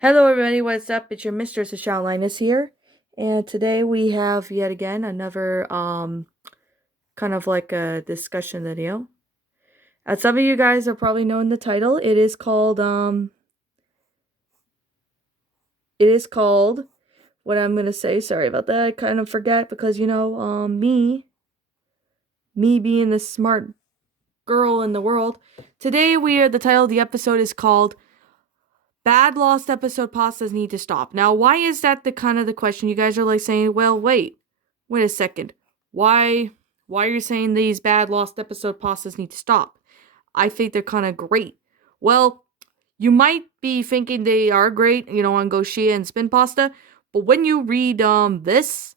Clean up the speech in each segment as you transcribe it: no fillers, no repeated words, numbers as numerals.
Hello everybody, what's up? It's your Mistress Michelle Linus here. And today we have yet again another kind of like a discussion video. As some of you guys are probably knowing the title, it is called what I'm gonna say. Sorry about that. I kind of forget because me being the smart girl in the world. Today the title of the episode is called Bad Lost Episode Pastas Need to Stop. Now, why is that the kind of the question? You guys are like saying, well, wait a second. Why are you saying these bad lost episode pastas need to stop? I think they're kind of great. Well, you might be thinking they are great, on Goshia and Spin Pasta, but when you read this,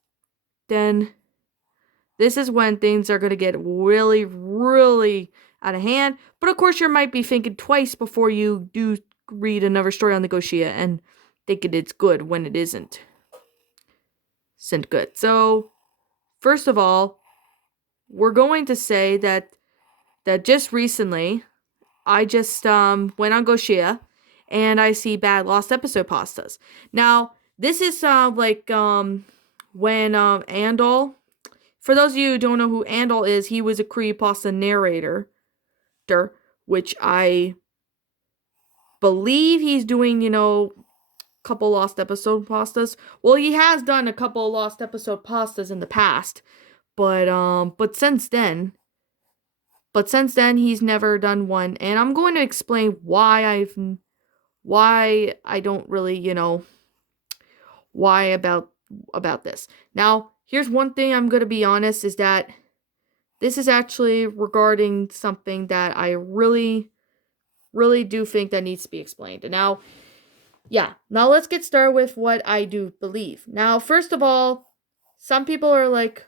then this is when things are going to get really, really out of hand. But of course, you might be thinking twice before you do read another story on the Goshia and thinking it's good when it isn't. Isn't good. So, first of all, we're going to say that just recently, I just went on Goshia and I see bad lost episode pastas. Now, this is when Andal. For those of you who don't know who Andal is, he was a creepypasta narrator, which I believe he's doing, couple lost episode pastas. Well, he has done a couple lost episode pastas in the past, but since then he's never done one, and I'm going to explain why I don't really, why about this. Now, here's one thing I'm going to be honest is that this is actually regarding something that I really do think that needs to be explained. And now let's get started with what I do believe. Now, first of all, some people are like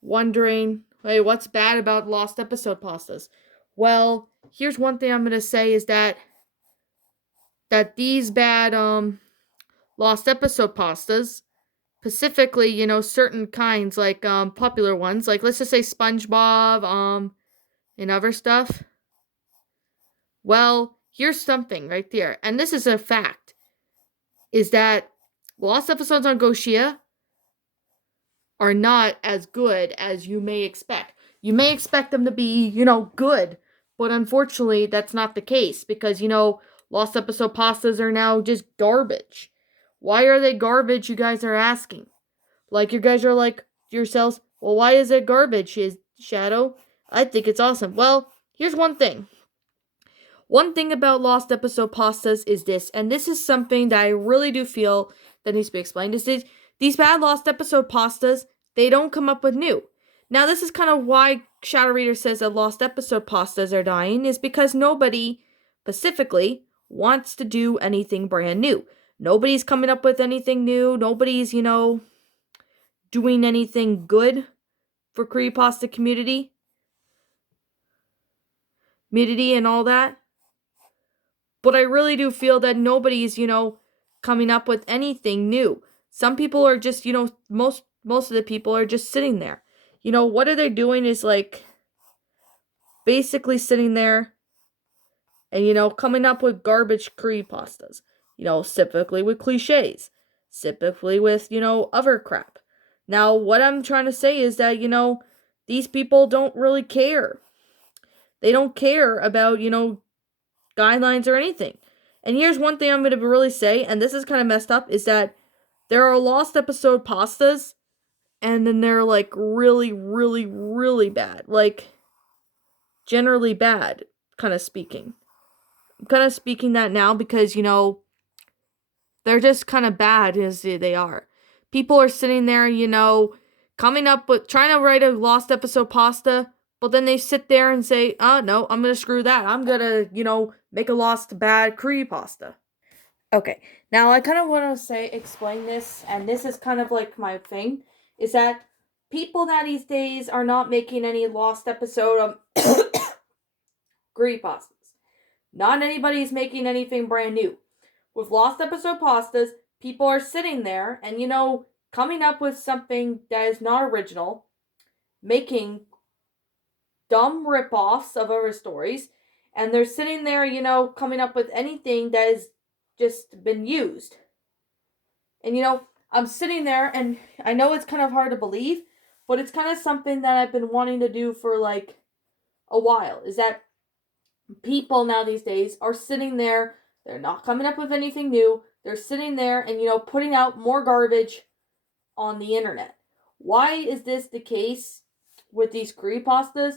wondering, hey, what's bad about lost episode pastas? Well, here's one thing I'm going to say is that these bad lost episode pastas, specifically, certain kinds like popular ones, like let's just say SpongeBob and other stuff. Well, here's something right there. And this is a fact. Is that lost episodes on Goshia are not as good as you may expect. You may expect them to be, good, but unfortunately that's not the case because, lost episode pastas are now just garbage. Why are they garbage, you guys are asking? Like, you guys are like to yourselves, well, why is it garbage, Shadow? I think it's awesome. Well, here's one thing. One thing about lost episode pastas is this, and this is something that I really do feel that needs to be explained, is these bad lost episode pastas, they don't come up with new. Now, this is kind of why Shadow Reader says that lost episode pastas are dying, is because nobody, specifically, wants to do anything brand new. Nobody's coming up with anything new. Nobody's, doing anything good for creepypasta community and all that. But I really do feel that nobody's, coming up with anything new. Some people are just, most of the people are just sitting there. What are they doing is like basically sitting there and, coming up with garbage creepypastas. Typically with cliches. Typically with, other crap. Now, what I'm trying to say is that, these people don't really care. They don't care about, guidelines or anything. And here's one thing I'm going to really say, and this is kind of messed up, is that there are lost episode pastas, and then they're like really, really, really bad. Like, generally bad, kind of speaking. I'm kind of speaking that now because, they're just kind of bad as they are. People are sitting there, coming up with, trying to write a lost episode pasta, but then they sit there and say, oh, no, I'm going to screw that. I'm going to, make a lost bad creepypasta. Okay, now I kind of want to explain this, and this is kind of like my thing, is that people that these days are not making any lost episode creepypastas. Not anybody's making anything brand new. With lost episode pastas, people are sitting there and, coming up with something that is not original, making dumb ripoffs of other stories, and they're sitting there, coming up with anything that is just been used. And I'm sitting there and I know it's kind of hard to believe, but it's kind of something that I've been wanting to do for like a while. Is that people now these days are sitting there, they're not coming up with anything new. They're sitting there and putting out more garbage on the internet. Why is this the case with these creepypastas?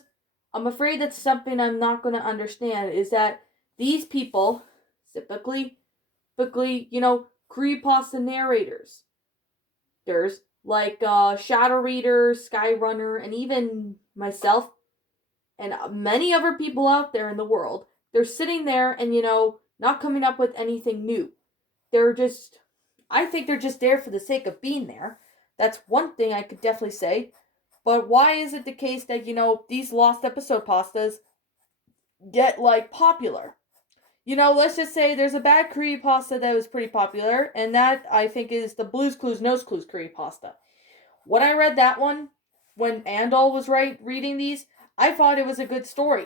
I'm afraid that's something I'm not going to understand. Is that these people, typically, creepypasta narrators. There's like Shadow Reader, Skyrunner, and even myself, and many other people out there in the world. They're sitting there and not coming up with anything new. They're just, I think they're just there for the sake of being there. That's one thing I could definitely say. But why is it the case that, these lost episode pastas get, like, popular? Let's just say there's a bad creepypasta that was pretty popular, and that, I think, is the Blue's Clues, Nose Clues creepypasta. When I read that one, when Andal was reading these, I thought it was a good story.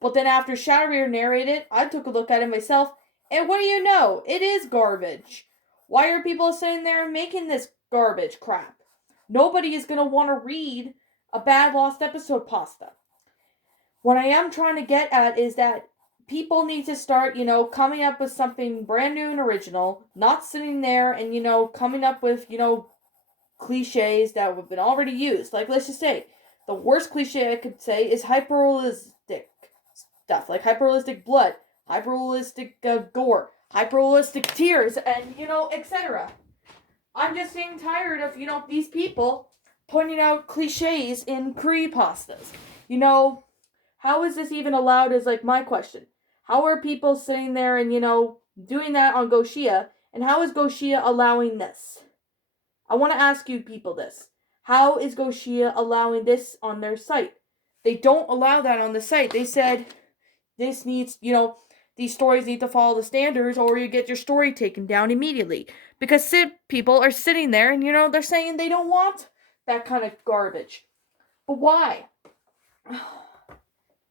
But then after Shadowreader narrated it, I took a look at it myself, and what do you know? It is garbage. Why are people sitting there making this garbage crap? Nobody is going to want to read a bad lost episode pasta. What I am trying to get at is that people need to start, coming up with something brand new and original, not sitting there and, coming up with, cliches that have been already used. Like, let's just say, the worst cliche I could say is hyperrealistic stuff, like hyperrealistic blood, hyperrealistic gore, hyperrealistic tears, and, etc. I'm just getting tired of, these people pointing out cliches in creepypastas. How is this even allowed is, like, my question. How are people sitting there and, doing that on Goshia, and how is Goshia allowing this? I want to ask you people this. How is Goshia allowing this on their site? They don't allow that on the site. They said this needs, these stories need to follow the standards or you get your story taken down immediately. Because people are sitting there and, they're saying they don't want that kind of garbage. But why?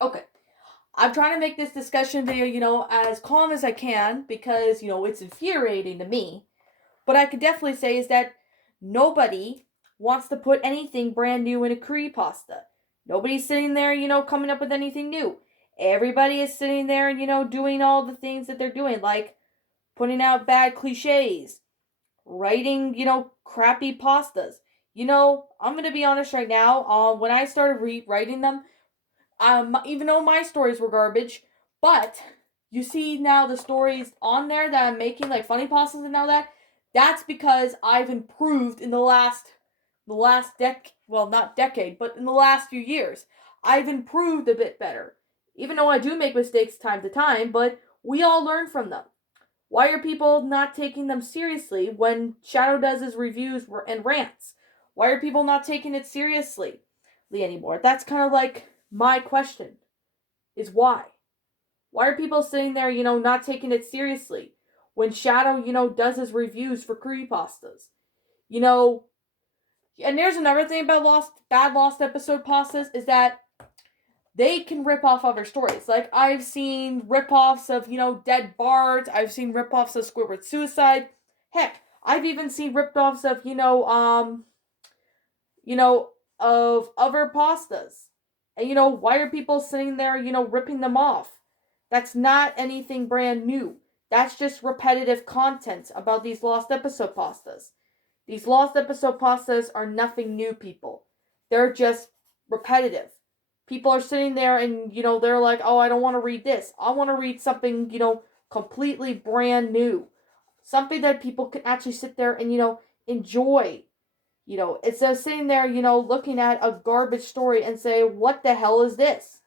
Okay. I'm trying to make this discussion video, as calm as I can because, it's infuriating to me. But I could definitely say is that nobody wants to put anything brand new in a creepypasta. Nobody's sitting there, coming up with anything new. Everybody is sitting there and, doing all the things that they're doing, like putting out bad cliches, writing, crappy pastas. I'm going to be honest right now, when I started writing them, even though my stories were garbage, but you see now the stories on there that I'm making, like funny pastas and all that, that's because I've improved in the last not decade, but in the last few years. I've improved a bit better. Even though I do make mistakes time to time, but we all learn from them. Why are people not taking them seriously when Shadow does his reviews and rants? Why are people not taking it seriously anymore? That's kind of like my question, is why? Why are people sitting there, not taking it seriously when Shadow, does his reviews for creepypastas? And there's another thing about bad lost episode pastas is that they can rip off other stories. Like, I've seen rip-offs of, dead bards. I've seen rip-offs of Squidward's suicide. Heck, I've even seen rip-offs of, of other pastas. And, why are people sitting there, ripping them off? That's not anything brand new. That's just repetitive content about these lost episode pastas. These lost episode pastas are nothing new, people. They're just repetitive. People are sitting there and, they're like, oh, I don't want to read this. I want to read something, completely brand new. Something that people can actually sit there and, enjoy. Instead of sitting there, looking at a garbage story and say, what the hell is this?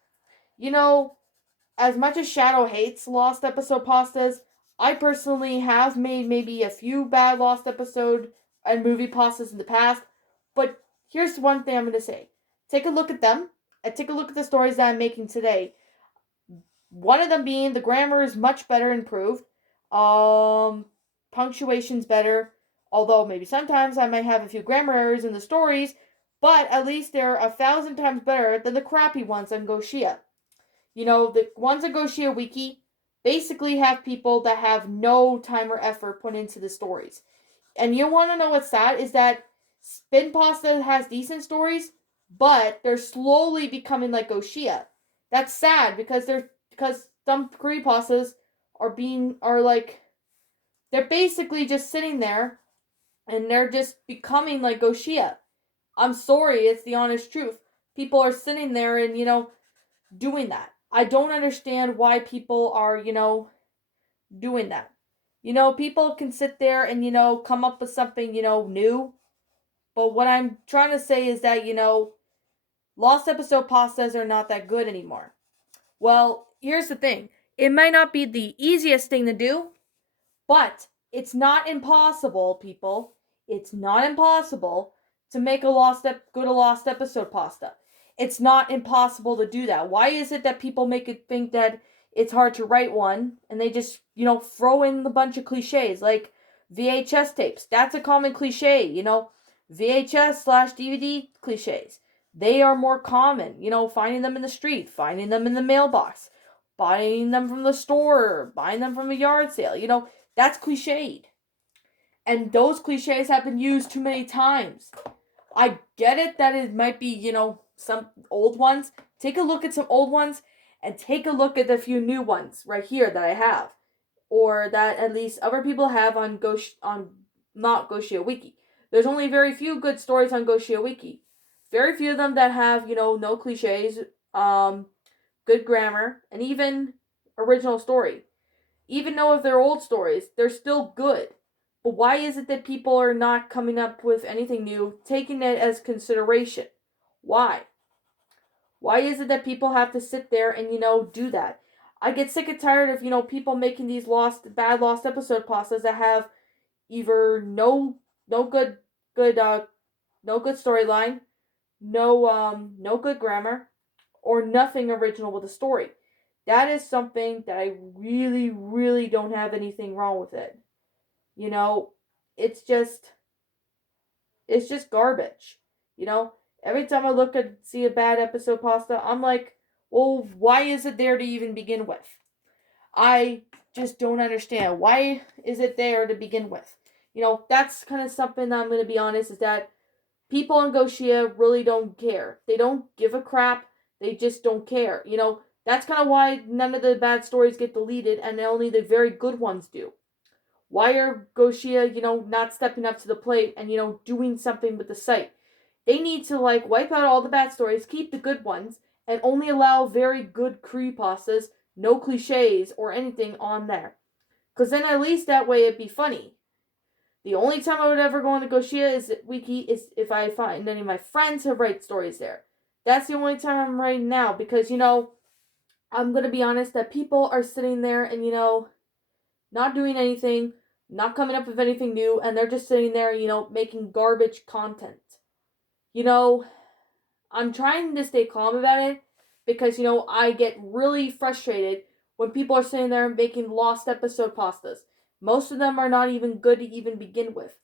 As much as Shadow hates lost episode pastas, I personally have made maybe a few bad lost episode and movie pastas in the past. But here's one thing I'm going to say. Take a look at them. And take a look at the stories that I'm making today. One of them being the grammar is much better improved. Punctuation's better. Although maybe sometimes I might have a few grammar errors in the stories. But at least they're 1,000 times better than the crappy ones on Goshia. The ones on Goshia Wiki, basically have people that have no time or effort put into the stories. And you want to know what's sad is that Spin Pasta has decent stories, but they're slowly becoming like Oshia. That's sad because some creepypastas are like they're basically just sitting there and they're just becoming like Oshia. I'm sorry, it's the honest truth. People are sitting there and doing that. I don't understand why people are doing that. People can sit there and come up with something new. But what I'm trying to say is that lost episode pastas are not that good anymore. Well, here's the thing. It might not be the easiest thing to do, but it's not impossible, people. It's not impossible to make a lost episode pasta. It's not impossible to do that. Why is it that people make it think that it's hard to write one and they just, throw in a bunch of cliches like VHS tapes? That's a common cliche, VHS/DVD cliches. They are more common, finding them in the street, finding them in the mailbox, buying them from the store, buying them from a yard sale, that's cliched. And those cliches have been used too many times. I get it that it might be, some old ones. Take a look at some old ones and take a look at the few new ones right here that I have. Or that at least other people have on not Goshia Wiki. There's only very few good stories on Goshia Wiki. Very few of them that have, no cliches, good grammar, and even original story. Even though if they're old stories, they're still good. But why is it that people are not coming up with anything new, taking it as consideration? Why? Why is it that people have to sit there and, do that? I get sick and tired of, people making these bad lost episode pastas that have either no good no good storyline, no good grammar, or nothing original with the story. That is something that I really, really don't have anything wrong with it. You know, it's just garbage. Every time I see a bad episode pasta, I'm like, well, why is it there to even begin with? I just don't understand. Why is it there to begin with? That's kind of something that I'm going to be honest is that people on Goshia really don't care. They don't give a crap. They just don't care. That's kind of why none of the bad stories get deleted and only the very good ones do. Why are Goshia, not stepping up to the plate and, doing something with the site? They need to, wipe out all the bad stories, keep the good ones, and only allow very good creepypastas, no cliches or anything on there. Because then at least that way it'd be funny. The only time I would ever go on the Goshia wiki is if I find any of my friends who write stories there. That's the only time I'm writing now because, I'm going to be honest that people are sitting there and, not doing anything, not coming up with anything new, and they're just sitting there, making garbage content. I'm trying to stay calm about it because, I get really frustrated when people are sitting there making lost episode pastas. Most of them are not even good to even begin with.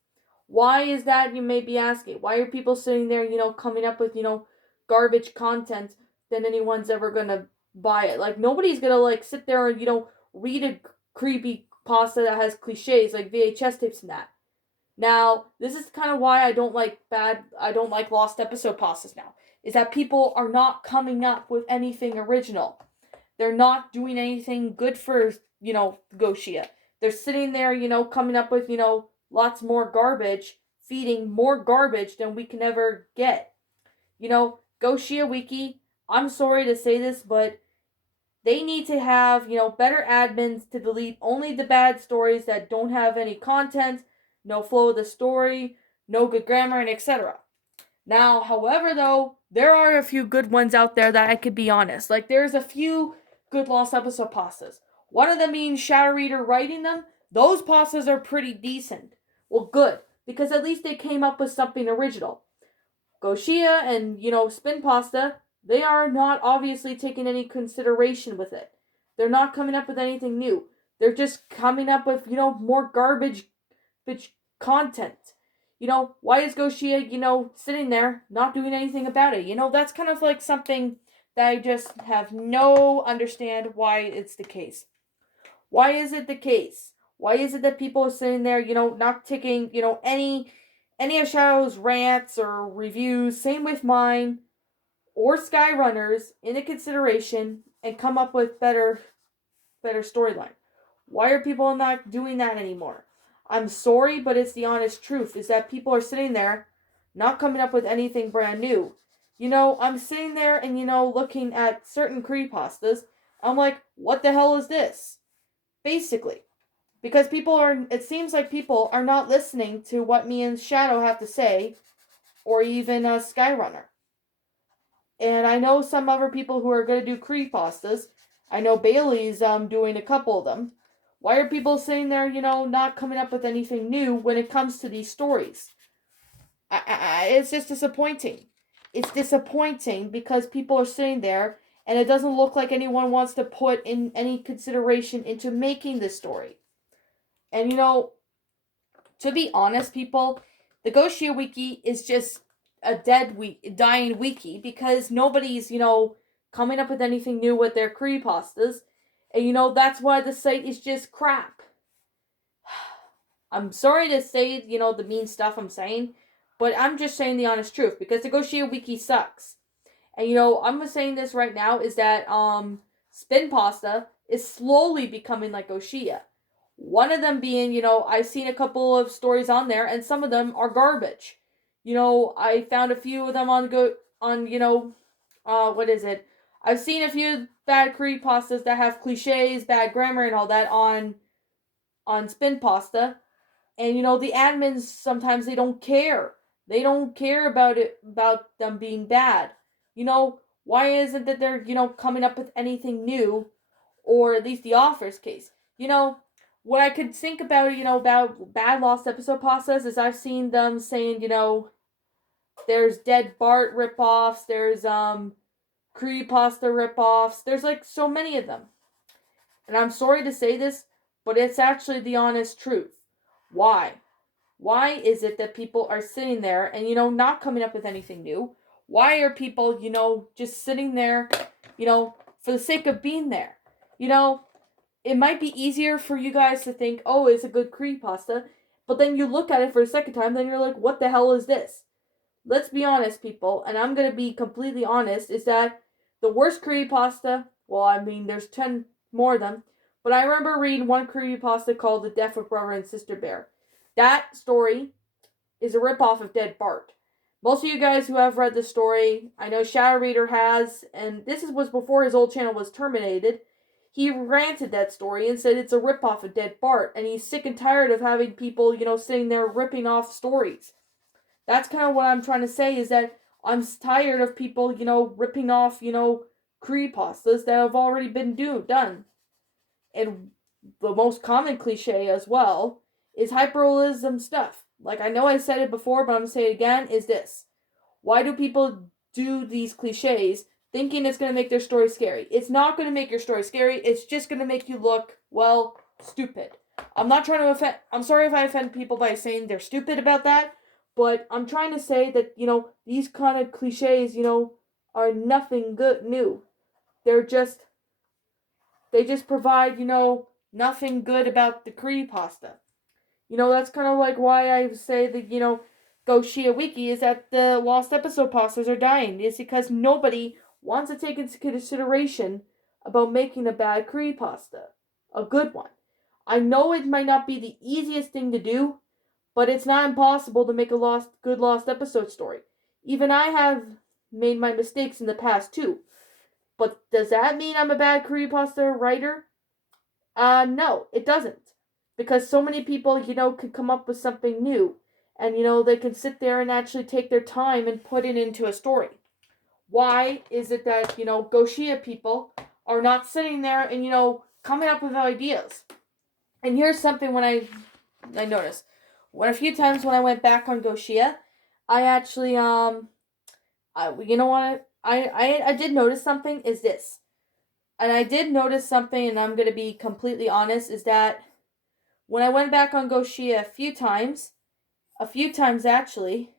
Why is that, you may be asking? Why are people sitting there, coming up with, garbage content than anyone's ever gonna buy it? Like, nobody's gonna, sit there and, read a creepy pasta that has cliches like VHS tapes and that. Now, this is kind of why I don't like lost episode pastas now. Is that people are not coming up with anything original. They're not doing anything good for, Goshia. They're sitting there, coming up with, lots more garbage, feeding more garbage than we can ever get. Goshia Wiki, I'm sorry to say this, but they need to have, better admins to delete only the bad stories that don't have any content, no flow of the story, no good grammar, and etc. Now, however, though, there are a few good ones out there that I could be honest. Like, there's a few good lost episode pastas. One of them being Shadow Reader writing them. Those pastas are pretty decent. Well, good, because at least they came up with something original. Goshia and, Spin Pasta, they are not obviously taking any consideration with it. They're not coming up with anything new. They're just coming up with, more garbage content. Why is Goshia, sitting there, not doing anything about it? That's kind of like something that I just have no understand why it's the case. Why is it the case? Why is it that people are sitting there, not taking, any of Shadow's rants or reviews, same with mine, or Skyrunner's, into consideration and come up with better storyline? Why are people not doing that anymore? I'm sorry, but it's the honest truth, is that people are sitting there not coming up with anything brand new. I'm sitting there and, looking at certain creepypastas. I'm like, what the hell is this? Basically. Because it seems like people are not listening to what me and Shadow have to say, or even Skyrunner. And I know some other people who are going to do creepypastas. I know Bailey's doing a couple of them. Why are people sitting there, not coming up with anything new when it comes to these stories? It's just disappointing. It's disappointing because people are sitting there and it doesn't look like anyone wants to put in any consideration into making this story. And to be honest, people, the Goshia Wiki is just a dying wiki because nobody's, coming up with anything new with their creepypastas. And, that's why the site is just crap. I'm sorry to say, the mean stuff I'm saying, but I'm just saying the honest truth because the Goshia Wiki sucks. And, I'm saying this right now is that, Spin Pasta is slowly becoming like Goshia. One of them being, I've seen a couple of stories on there, and some of them are garbage. I found a few of them what is it? I've seen a few bad creepypastas that have cliches, bad grammar, and all that on Spin Pasta. And, the admins, sometimes they don't care. They don't care about them being bad. Why isn't that they're, coming up with anything new, or at least the author's case? What I could think about, about bad lost episode pastas is I've seen them saying, there's Dead Bart ripoffs, there's creepypasta ripoffs, there's like so many of them. And I'm sorry to say this, but it's actually the honest truth. Why? Why is it that people are sitting there and, not coming up with anything new? Why are people, just sitting there, for the sake of being there? It might be easier for you guys to think, oh, it's a good creepypasta, but then you look at it for a second time, then you're like, what the hell is this? Let's be honest, people, and I'm going to be completely honest, is that the worst creepypasta, well, I mean, there's 10 more of them, but I remember reading one creepypasta called The Death of Brother and Sister Bear. That story is a ripoff of Dead Bart. Most of you guys who have read the story, I know Shadow Reader has, and this was before his old channel was terminated. He ranted that story and said it's a ripoff of Dead Bart, and he's sick and tired of having people, sitting there ripping off stories. That's kind of what I'm trying to say, is that I'm tired of people, ripping off, creepypastas that have already been done. And the most common cliche as well is hyperrealism stuff. Like, I know I said it before, but I'm going to say it again, is this. Why do people do these cliches thinking it's going to make their story scary? It's not going to make your story scary. It's just going to make you look, well, stupid. I'm not trying to offend. I'm sorry if I offend people by saying they're stupid about that, but I'm trying to say that, these kind of cliches, are nothing good new. They just provide, nothing good about the creepypasta. That's kind of like why I say that, Goshia Wiki is that the lost episode pastas are dying. It's because nobody wants to take into consideration about making a bad creepypasta. A good one. I know it might not be the easiest thing to do, but it's not impossible to make a good lost episode story. Even I have made my mistakes in the past too. But does that mean I'm a bad creepypasta writer? No, it doesn't. Because so many people, can come up with something new. And, they can sit there and actually take their time and put it into a story. Why is it that, Goshia people are not sitting there and, coming up with ideas? And here's something when I noticed. A few times when I went back on Goshia, I actually, you know what? I did notice something, is this. And I did notice something, and I'm going to be completely honest, is that when I went back on Goshia a few times actually,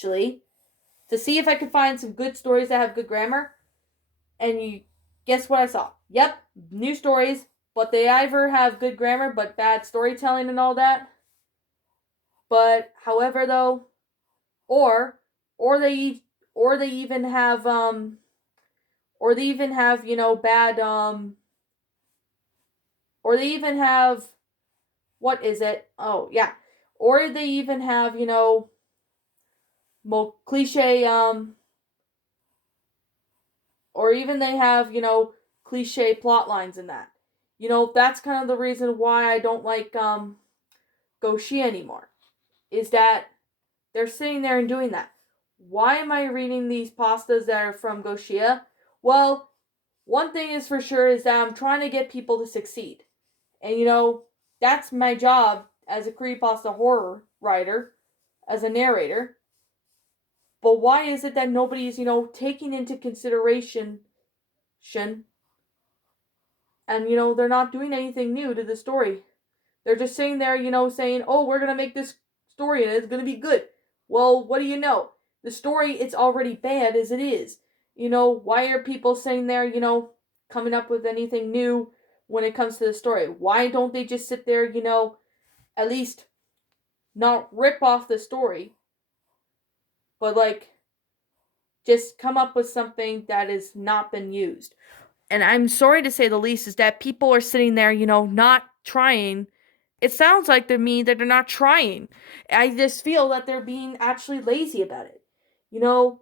to see if I could find some good stories that have good grammar, and guess what I saw? Yep, new stories, but they either have good grammar but bad storytelling and all that. But however though, or or they or they even have or they even have, bad or they even have, what is it? Oh, yeah. Or they even have, more cliche or even they have, cliche plot lines in that. That's kind of the reason why I don't like Goshi anymore. Is that they're sitting there and doing that. Why am I reading these pastas that are from Goshia? Well, one thing is for sure is that I'm trying to get people to succeed. And that's my job as a creepypasta horror writer, as a narrator. But why is it that nobody's, taking into consideration and they're not doing anything new to the story? They're just sitting there, saying, "Oh, we're going to make this story and it's going to be good." Well, what do you know? The story, it's already bad as it is. Why are people sitting there, coming up with anything new when it comes to the story? Why don't they just sit there, at least not rip off the story, but like just come up with something that has not been used? And I'm sorry to say the least, is that people are sitting there, not trying. It sounds like to me that they're not trying. I just feel that they're being actually lazy about it. You know,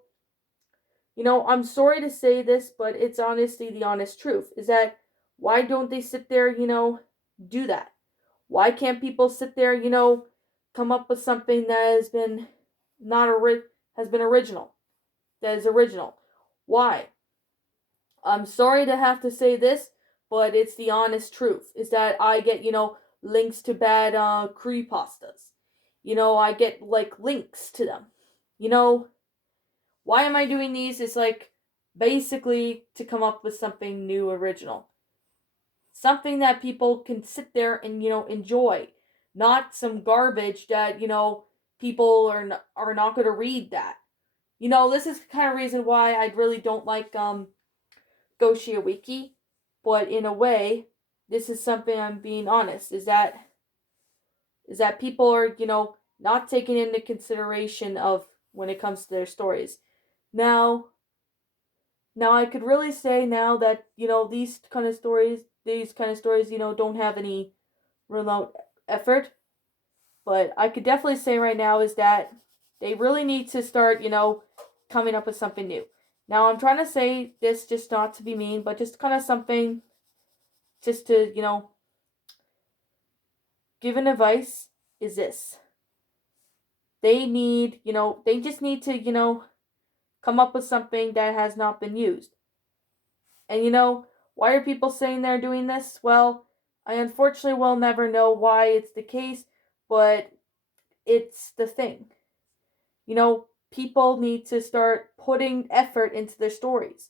I'm sorry to say this, but it's honestly the honest truth. Is that why don't they sit there, do that? Why can't people sit there, come up with something that has been not has been original, that is original? Why? I'm sorry to have to say this, but it's the honest truth. Is that I get, links to bad creepypastas. I get like links to them. You know, why am I doing these? It's like basically to come up with something new, original. Something that people can sit there and, enjoy. Not some garbage that, people are not going to read that. This is the kind of reason why I really don't like Goshia Wiki, but in a way, this is something I'm being honest, is that people are, not taking into consideration of when it comes to their stories. Now, I could really say now that, these kind of stories, don't have any remote effort, but I could definitely say right now is that they really need to start, coming up with something new. Now, I'm trying to say this just not to be mean, but just kind of something just to, give an advice is this. They just need to, come up with something that has not been used. And why are people saying they're doing this? Well, I unfortunately will never know why it's the case, but it's the thing. People need to start putting effort into their stories.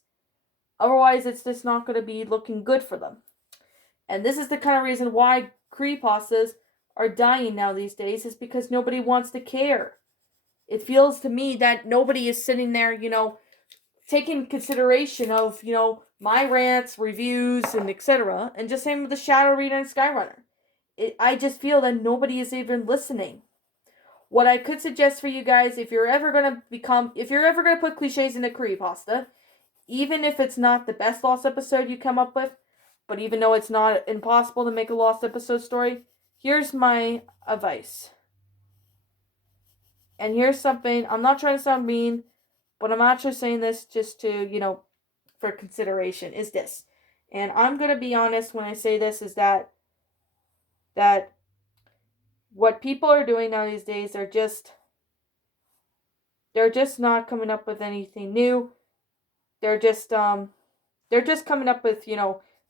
Otherwise, it's just not going to be looking good for them. And this is the kind of reason why creepypastas are dying now these days, is because nobody wants to care. It feels to me that nobody is sitting there, taking consideration of, my rants, reviews, and etc. And just same with the Shadow Reader and Skyrunner. I just feel that nobody is even listening. What I could suggest for you guys, if you're ever gonna put cliches in a creepypasta, even if it's not the best Lost episode you come up with, but even though it's not impossible to make a Lost episode story, here's my advice. And here's something, I'm not trying to sound mean, but I'm actually saying this just to, for consideration, is this. And I'm going to be honest when I say this, is that what people are doing now these days are they're just not coming up with anything new. They're just coming up with,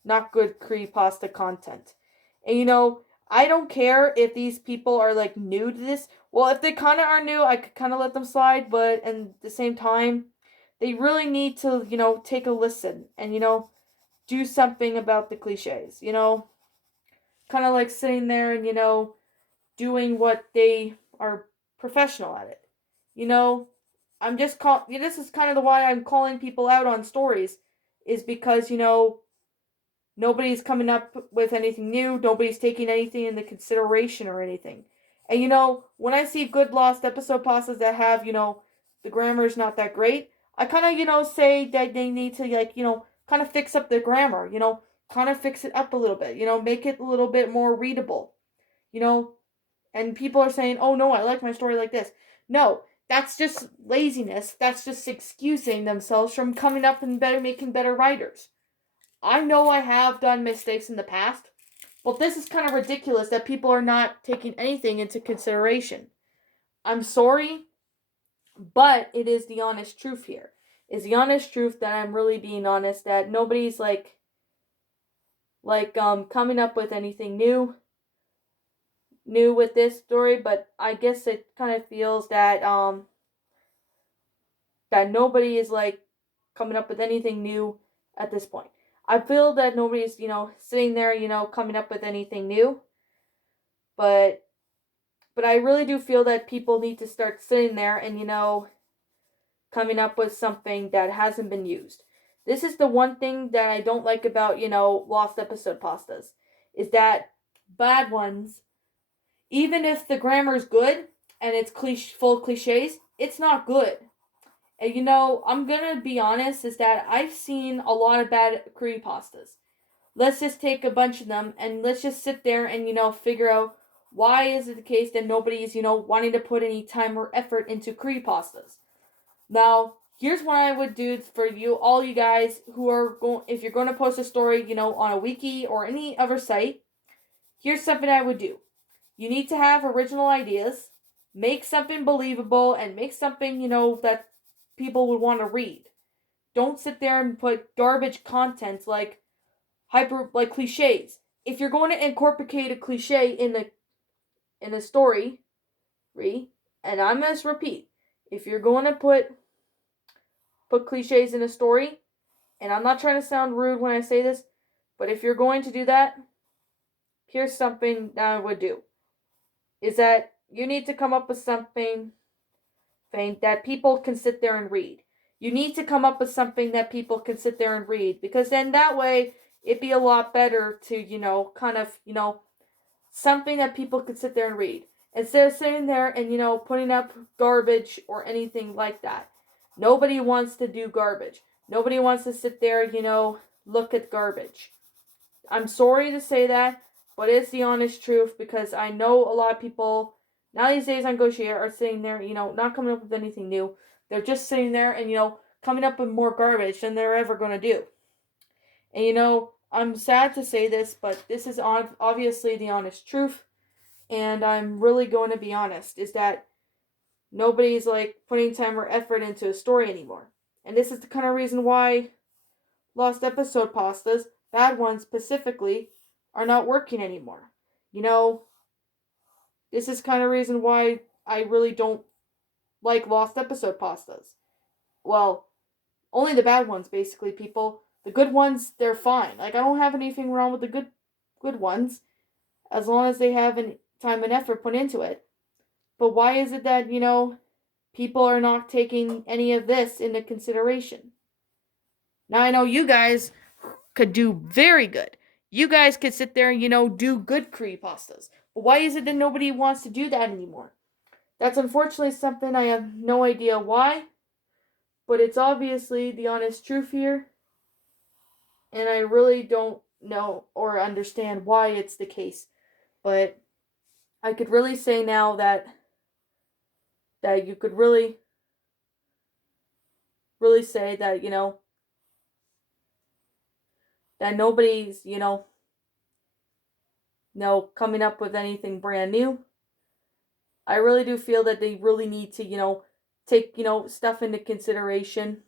not good creepypasta content. And I don't care if these people are like new to this. Well, if they kind of are new, I could kind of let them slide, but at the same time, they really need to, take a listen and, do something about the cliches, kind of like sitting there and, doing what they are professional at it. I'm just this is kind of the why I'm calling people out on stories, is because, Nobody's coming up with anything new. Nobody's taking anything into consideration or anything. And when I see good lost episode pastas that have, the grammar is not that great, I kind of, say that they need to, like, kind of fix up their grammar, kind of fix it up a little bit, make it a little bit more readable, you know. And people are saying, oh no, I like my story like this. No, that's just laziness. That's just excusing themselves from coming up and making better writers. I know I have done mistakes in the past, but this is kind of ridiculous that people are not taking anything into consideration. I'm sorry, but it is the honest truth here. It's the honest truth that I'm really being honest, that nobody's coming up with anything new with this story, but I guess it kind of feels that nobody is coming up with anything new at this point. I feel that nobody's, sitting there, coming up with anything new. But I really do feel that people need to start sitting there and, coming up with something that hasn't been used. This is the one thing that I don't like about, lost episode pastas, is that bad ones, even if the grammar is good and it's full of cliches, it's not good. And I'm gonna be honest, is that I've seen a lot of bad creepypastas. Let's just take a bunch of them and let's just sit there and, figure out why is it the case that nobody's, wanting to put any time or effort into creepypastas. Now, here's what I would do for you, all you guys who are going, if you're going to post a story, on a wiki or any other site, here's something I would do. You need to have original ideas, make something believable, and make something, that people would want to read. Don't sit there and put garbage content like cliches. If you're going to incorporate a cliche in a story, and I must repeat, if you're going to put cliches in a story, and I'm not trying to sound rude when I say this, but if you're going to do that, here's something that I would do. Is that you need to come up with something that people can sit there and read. You need to come up with something that people can sit there and read, because then that way it'd be a lot better to, something that people could sit there and read. Instead of sitting there and, putting up garbage or anything like that. Nobody wants to do garbage. Nobody wants to sit there, look at garbage. I'm sorry to say that, but it's the honest truth, because I know a lot of people now these days on Goshier are sitting there, not coming up with anything new. They're just sitting there and, coming up with more garbage than they're ever going to do. And, I'm sad to say this, but this is obviously the honest truth. And I'm really going to be honest, is that nobody's putting time or effort into a story anymore. And this is the kind of reason why lost episode pastas, bad ones specifically, are not working anymore. This is kind of reason why I really don't like lost episode pastas. Well, only the bad ones, basically, people. The good ones, they're fine. I don't have anything wrong with the good ones, as long as they have time and effort put into it. But why is it that, people are not taking any of this into consideration? Now, I know you guys could do very good. You guys could sit there and, do good creepypastas. But why is it that nobody wants to do that anymore? That's unfortunately something I have no idea why. But it's obviously the honest truth here. And I really don't know or understand why it's the case. But I could really say now that you could really say that, that nobody's, coming up with anything brand new. I really do feel that they really need to, take, stuff into consideration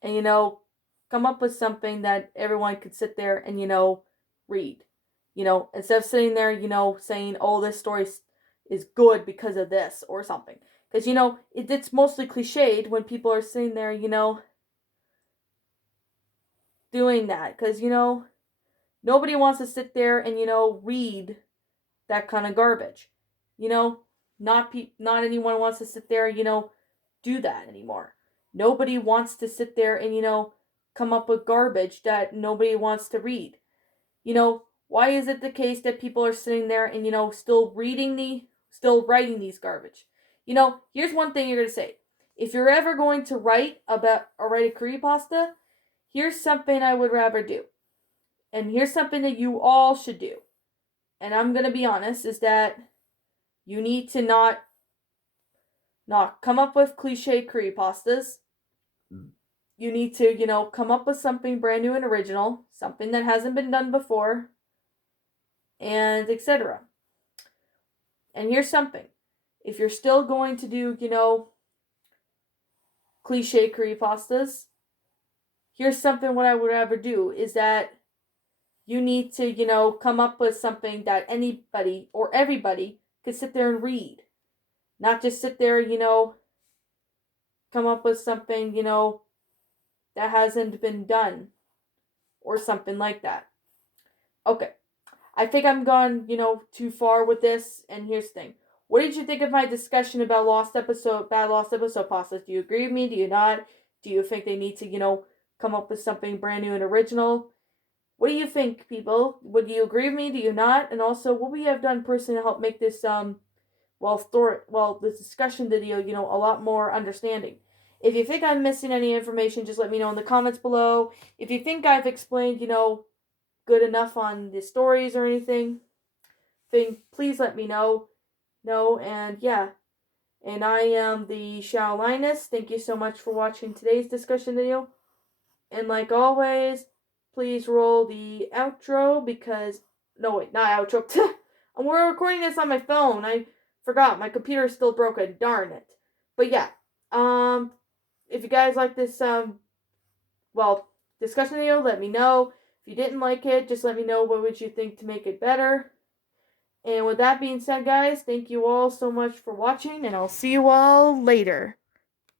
and, come up with something that everyone could sit there and, read. Instead of sitting there, saying, oh, this story is good because of this or something. Because, it's mostly cliched when people are sitting there, doing that. Because, nobody wants to sit there and, read that kind of garbage. Not anyone wants to sit there, do that anymore. Nobody wants to sit there and, come up with garbage that nobody wants to read? Why is it the case that people are sitting there and, still writing these garbage? Here's one thing you're going to say. If you're ever going to write a creepypasta, here's something I would rather do. And here's something that you all should do. And I'm going to be honest, is that you need to not come up with cliche creepypastas. You need to, come up with something brand new and original, something that hasn't been done before, and etc. And here's something. If you're still going to do, cliche creepypastas, here's something what I would rather do is that you need to, come up with something that anybody or everybody could sit there and read. Not just sit there, come up with something, that hasn't been done or something like that. Okay. I think I'm gone, too far with this, and here's the thing. What did you think of my discussion about bad lost episode pastas? Do you agree with me? Do you not? Do you think they need to, come up with something brand new and original? What do you think, people? Would you agree with me? Do you not? And also, what would you have done personally to help make this, this discussion video, a lot more understanding? If you think I'm missing any information, just let me know in the comments below. If you think I've explained, good enough on the stories or anything, please let me know. And yeah. And I am the Shao Linus. Thank you so much for watching today's discussion video. And like always, please roll the outro because... No, wait, not outro. We're recording this on my phone. I forgot. My computer is still broken. Darn it. But yeah. If you guys like this, discussion video, let me know. If you didn't like it, just let me know what would you think to make it better. And with that being said, guys, thank you all so much for watching, and I'll see you all later.